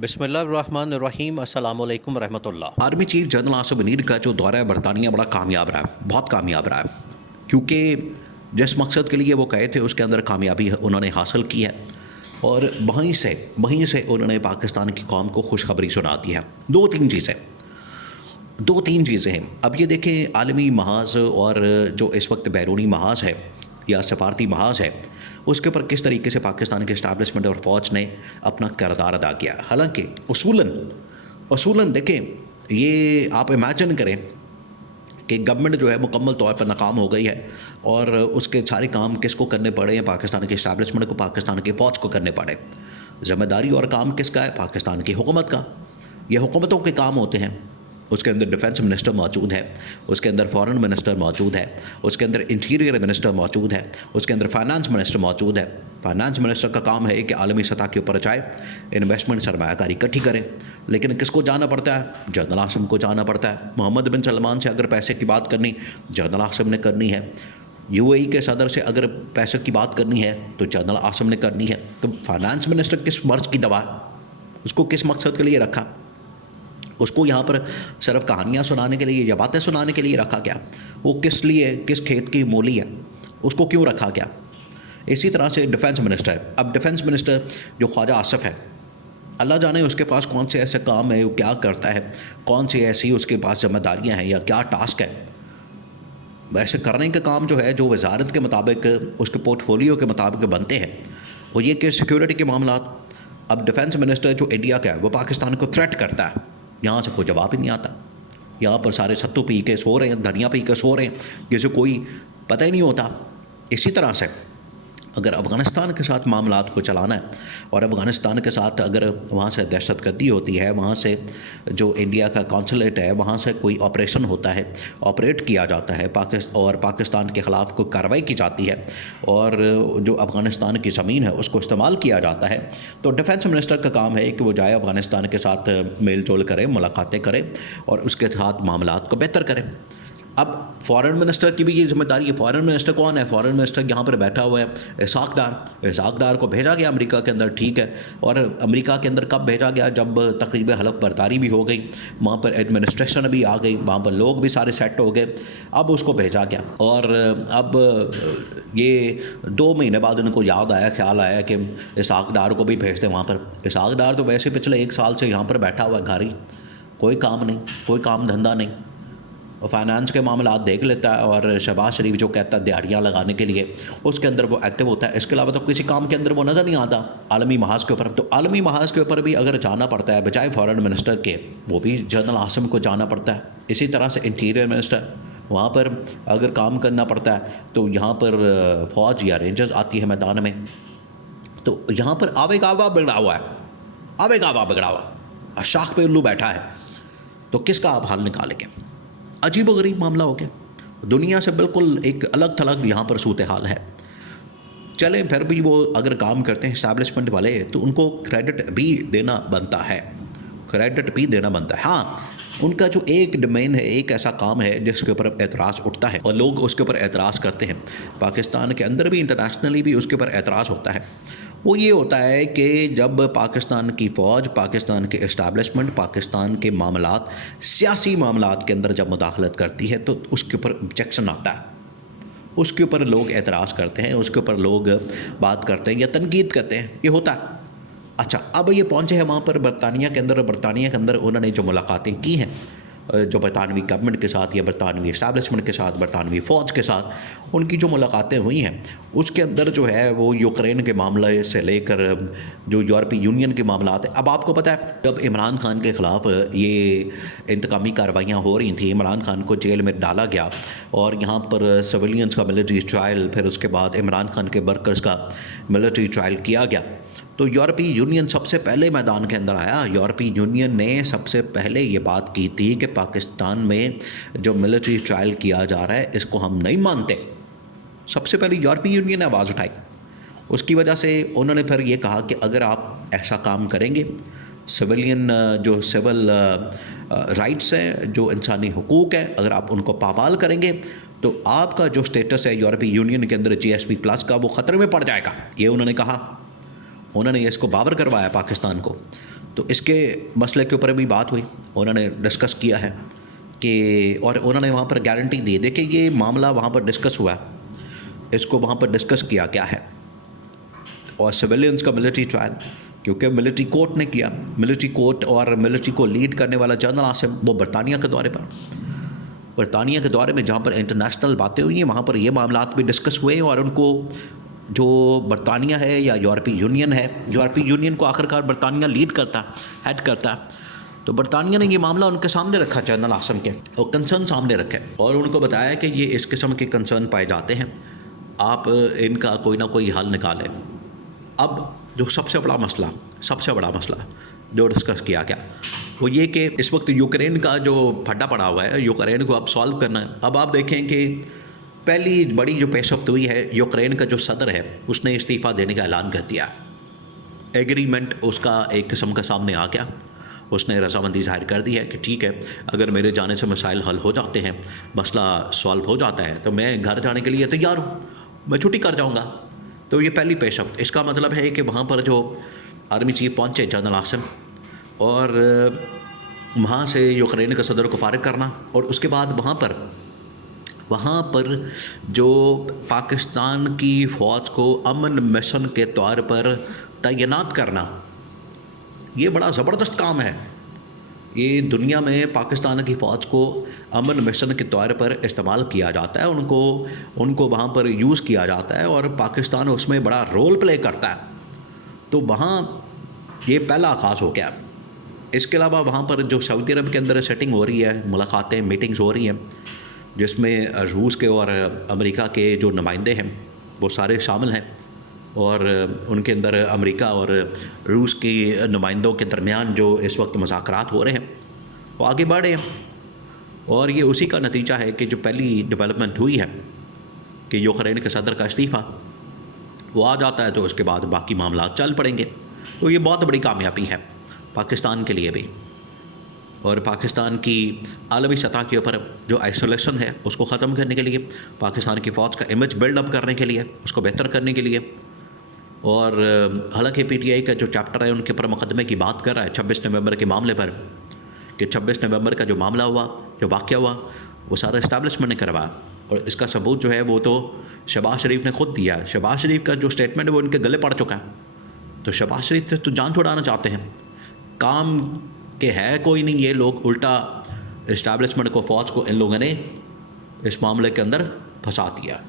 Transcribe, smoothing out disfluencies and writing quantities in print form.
बिस्मिल्लाहिर्रहमानिर्रहीम अस्सलाम वालेकुम रहमतुल्लाह। Army chief general Asim Munir का जो दौरा है बरतानिया बड़ा कामयाब रहा है, बहुत कामयाब रहा है, क्योंकि जिस मकसद के लिए वो गए थे उसके अंदर कामयाबी उन्होंने हासिल की है और वहीं से उन्होंने पाकिस्तान की कौम को खुशखबरी सुना दी है। दो तीन चीज़ें हैं। अब ये देखें, आलमी महाज और जो इस वक्त बैरूनी महाज है या सफारती महाज है, उसके ऊपर किस तरीके से पाकिस्तान के इस्टेब्लिशमेंट और फ़ौज ने अपना किरदार अदा किया। हालांकि उसूलन देखें, ये आप इमेजिन करें कि गवर्नमेंट जो है मुकम्मल तौर पर नाकाम हो गई है और उसके सारे काम किसको करने पड़े हैं? पाकिस्तान के इस्टेब्लिशमेंट को, पाकिस्तान की फ़ौज को करने पड़े। ज़िम्मेदारी और काम किसका है? पाकिस्तान की हुकूमत का। ये हुकूमतों के काम होते हैं। उसके अंदर डिफेंस मिनिस्टर मौजूद है, उसके अंदर फॉरेन मिनिस्टर मौजूद है, उसके अंदर इंटीरियर मिनिस्टर मौजूद है, उसके अंदर फाइनेंस मिनिस्टर मौजूद है। फाइनेंस मिनिस्टर का काम है कि आलमी सतह के ऊपर जाए, इन्वेस्टमेंट सरमायाकारी इकट्ठी करे। लेकिन किसको जाना पड़ता है? जनरल आसिम को जाना पड़ता है। मोहम्मद बिन सलमान से अगर पैसे की बात करनी, जनरल आसिम ने करनी है। यूएई के सदर से अगर पैसे की बात करनी है तो जनरल आसिम ने करनी है। तो फाइनेंस मिनिस्टर किस मर्ज की दवा है? उसको किस मकसद के लिए रखा? उसको यहाँ पर सिर्फ कहानियाँ सुनाने के लिए या बातें सुनाने के लिए रखा गया? वो किस लिए, किस खेत की मूली है, उसको क्यों रखा गया? इसी तरह से डिफेंस मिनिस्टर है। अब डिफेंस मिनिस्टर जो ख्वाजा आसिफ है, अल्लाह जाने उसके पास कौन से ऐसे काम है, वो क्या करता है, कौन सी ऐसी उसके पास जिम्मेदारियाँ हैं या क्या टास्क है। वैसे करने के काम जो है, जो वजारत के मुताबिक, उसके पोर्टफोलियो के मुताबिक बनते हैं, वो ये कि सिक्योरिटी के मामला। अब डिफेंस मिनिस्टर जो इंडिया का है वो पाकिस्तान को थ्रेट करता है, यहाँ से कोई जवाब ही नहीं आता। यहाँ पर सारे सत्तू पी के सो रहे हैं, धनिया पी के सो रहे हैं, जिसे कोई पता ही नहीं होता। इसी तरह से अगर अफ़गानिस्तान के साथ मामलात को चलाना है और अफ़गानिस्तान के साथ अगर वहाँ से दहशतगर्दी होती है, वहाँ से जो इंडिया का कौंसलेट है वहाँ से कोई ऑपरेशन होता है, ऑपरेट किया जाता है पाकिस्तान के ख़िलाफ़ कोई कार्रवाई की जाती है और जो अफ़गानिस्तान की ज़मीन है उसको इस्तेमाल किया जाता है, तो डिफेंस मिनिस्टर का काम है कि वो जाए अफ़गानिस्तान के साथ मेल जोल करे, मुलाकातें करे और उसके साथ मामलात को बेहतर करें। अब फॉरेन मिनिस्टर की भी ये जिम्मेदारी है। फॉरेन मिनिस्टर कौन है? फॉरेन मिनिस्टर यहाँ पर बैठा हुआ है इसाक डार को भेजा गया अमेरिका के अंदर, ठीक है। और अमेरिका के अंदर कब भेजा गया? जब तकरीबन हलफ बर्दारी भी हो गई, वहाँ पर एडमिनिस्ट्रेशन भी आ गई, वहाँ पर लोग भी सारे सेट हो गए, अब उसको भेजा गया। और अब ये 2 महीने बाद उनको याद आया, ख्याल आया कि इसाक डार को भी भेजते वहाँ पर। इसाक डार तो वैसे पिछले 1 साल से यहाँ पर बैठा हुआ है, घर ही, कोई काम नहीं, कोई काम धंधा नहीं, और फाइनेंस के मामला देख लेता है और शहबाज शरीफ जो कहता है दिहाड़ियाँ लगाने के लिए, उसके अंदर वो एक्टिव होता है। इसके अलावा तो किसी काम के अंदर वो नज़र नहीं आता आलमी महाज के ऊपर। तो आलमी महाज के ऊपर भी अगर जाना पड़ता है बजाय फॉरेन मिनिस्टर के, वो भी जनरल आसिम को जाना पड़ता है। इसी तरह से इंटीरियर मिनिस्टर, वहाँ पर अगर काम करना पड़ता है तो यहाँ पर फ़ौज या रेंजर्स आती है मैदान में। तो यहाँ पर आवे गावा बिगड़ा हुआ है, शाख पे उल्लू बैठा है, तो किसका आप हाल निकालेंगे? अजीब व गरीब मामला हो गया, दुनिया से बिल्कुल एक अलग थलग यहाँ पर सूरत हाल है। चलें, फिर भी वो अगर काम करते हैं इस्टेब्लिशमेंट वाले तो उनको क्रेडिट भी देना बनता है, हाँ, उनका जो एक डोमेन है, एक ऐसा काम है जिसके ऊपर एतराज़ उठता है और लोग उसके ऊपर एतराज़ करते हैं। पाकिस्तान के अंदर भी, इंटरनेशनली भी उसके ऊपर एतराज़ होता है। वो ये होता है कि जब पाकिस्तान की फ़ौज, पाकिस्तान के इस्टेब्लिशमेंट, पाकिस्तान के मामलात, सियासी मामलात के अंदर जब मुदाखलत करती है तो उसके ऊपर ऑब्जेक्शन आता है, उसके ऊपर लोग एतराज़ करते हैं, उसके ऊपर लोग बात करते हैं या तनकीद करते हैं, ये होता है। अच्छा, अब ये पहुँचे हैं वहाँ पर बरतानिया के अंदर उन्होंने जो मुलाकातें की हैं जो बरतानवी गवर्नमेंट के साथ या बरतानवी इस्टेब्लिशमेंट के साथ, बरतानवी फ़ौज के साथ उनकी जो मुलाकातें हुई हैं, उसके अंदर जो है वो यूक्रेन के मामले से लेकर जो यूरोपीय यूनियन के मामलात हैं। अब आपको पता है जब इमरान खान के ख़िलाफ़ ये इंतकामी कार्रवाइयाँ हो रही थी, इमरान खान को जेल में डाला गया और यहाँ पर सिविलियंस का मिलिट्री ट्रायल, फिर उसके बाद इमरान खान के वर्कर्स का मिलिट्री ट्रायल किया गया, तो यूरोपीय यूनियन सबसे पहले मैदान के अंदर आया। यूरोपीय यूनियन ने सबसे पहले ये बात की थी कि पाकिस्तान में जो मिलिट्री ट्रायल किया जा रहा है इसको हम नहीं मानते। सबसे पहले यूरोपीय यूनियन ने आवाज़ उठाई। उसकी वजह से उन्होंने फिर ये कहा कि अगर आप ऐसा काम करेंगे, जो सिविल राइट्स हैं, जो इंसानी हुकूक हैं, अगर आप उनको पामाल करेंगे तो आपका जो स्टेटस है यूरोपीय यूनियन के अंदर GSP+ का, वो ख़तरे में पड़ जाएगा। ये उन्होंने कहा, उन्होंने इसको बावर करवाया पाकिस्तान को। तो इसके मसले के ऊपर भी बात हुई, उन्होंने डिस्कस किया है कि, और उन्होंने वहाँ पर गारंटी दी। देखिए ये मामला वहाँ पर डिस्कस हुआ, इसको वहाँ पर डिस्कस किया क्या है, और सिविलियंस का मिलिट्री ट्रायल, क्योंकि मिलिट्री कोर्ट ने किया। मिलिट्री कोर्ट और मिलिट्री को लीड करने वाला जनरल आसिम वो बरतानिया के दौरे पर, बरतानिया के दौरे में जहाँ पर इंटरनेशनल बातें हुई हैं वहाँ पर ये मामला भी डिस्कस हुए, और उनको जो बरतानिया है या यूरोपीय यूनियन है, यूरोपीय यूनियन को आखिरकार बरतानिया लीड करता, हेड करता, तो बरतानिया ने ये मामला उनके सामने रखा जनरल आसिम के, और कंसर्न सामने रखे, और उनको बताया कि ये इस किस्म के कंसर्न पाए जाते हैं, आप इनका कोई ना कोई हल निकालें। अब जो सबसे बड़ा मसला जो डिस्कस किया गया वो ये कि इस वक्त यूक्रेन का जो फड्डा पड़ा हुआ है, यूक्रेन को अब सॉल्व करना है। अब आप देखें कि पहली बड़ी जो पेशरफ्त हुई है, यूक्रेन का जो सदर है उसने इस्तीफ़ा देने का ऐलान कर दिया। एग्रीमेंट उसका एक किस्म का सामने आ गया, उसने रजामंदी जाहिर कर दी है कि ठीक है, अगर मेरे जाने से मसाइल हल हो जाते हैं, मसला सॉल्व हो जाता है, तो मैं घर जाने के लिए तैयार हूँ, मैं छुट्टी कर जाऊँगा। तो ये पहली पेशरफ्त। इसका मतलब है कि वहाँ पर जो आर्मी चीफ पहुँचे जनरल आसिम, और वहाँ से यूक्रेन के सदर को फारिग करना, और उसके बाद वहाँ पर जो पाकिस्तान की फ़ौज को अमन मिशन के तौर पर तैनात करना, ये बड़ा ज़बरदस्त काम है। ये दुनिया में पाकिस्तान की फ़ौज को अमन मिशन के तौर पर इस्तेमाल किया जाता है, उनको वहाँ पर यूज़ किया जाता है, और पाकिस्तान उसमें बड़ा रोल प्ले करता है। तो वहाँ ये पहला आगाज़ हो गया। इसके अलावा वहाँ पर जो सऊदी अरब के अंदर सेटिंग हो रही है, मुलाकातें, मीटिंग्स हो रही हैं, जिसमें रूस के और अमेरिका के जो नुमाइंदे हैं वो सारे शामिल हैं, और उनके अंदर अमेरिका और रूस के नुमाइंदों के दरमियान जो इस वक्त मुज़ाकरात हो रहे हैं वो आगे बढ़ रहे हैं, और ये उसी का नतीजा है कि जो पहली डेवलपमेंट हुई है कि यूक्रेन के सदर का इस्तीफ़ा वो आ जाता है, तो उसके बाद बाकी मामला चल पड़ेंगे। तो ये बहुत बड़ी कामयाबी है पाकिस्तान के लिए भी, और पाकिस्तान की आलमी सतह के ऊपर जो आइसोलेशन है उसको ख़त्म करने के लिए, पाकिस्तान की फ़ौज का इमेज बिल्डअप करने के लिए, उसको बेहतर करने के लिए। और हालांकि पीटीआई का जो चैप्टर है उनके ऊपर मुकदमे की बात कर रहा है 26 नवंबर के मामले पर, कि 26 नवंबर का जो मामला हुआ, जो वाक़या हुआ, वो सारा इस्टेब्लिशमेंट ने करवाया, और इसका सबूत जो है वो तो शहबाज शरीफ ने खुद दिया है। शहबाज शरीफ का जो स्टेटमेंट है वो उनके गले पड़ चुका है। तो शहबाज शरीफ से तो जान छुड़ाना चाहते हैं, काम के है कोई नहीं ये लोग, उल्टा इस्टेब्लिशमेंट को, फ़ौज को इन लोगों ने इस मामले के अंदर फंसा दिया।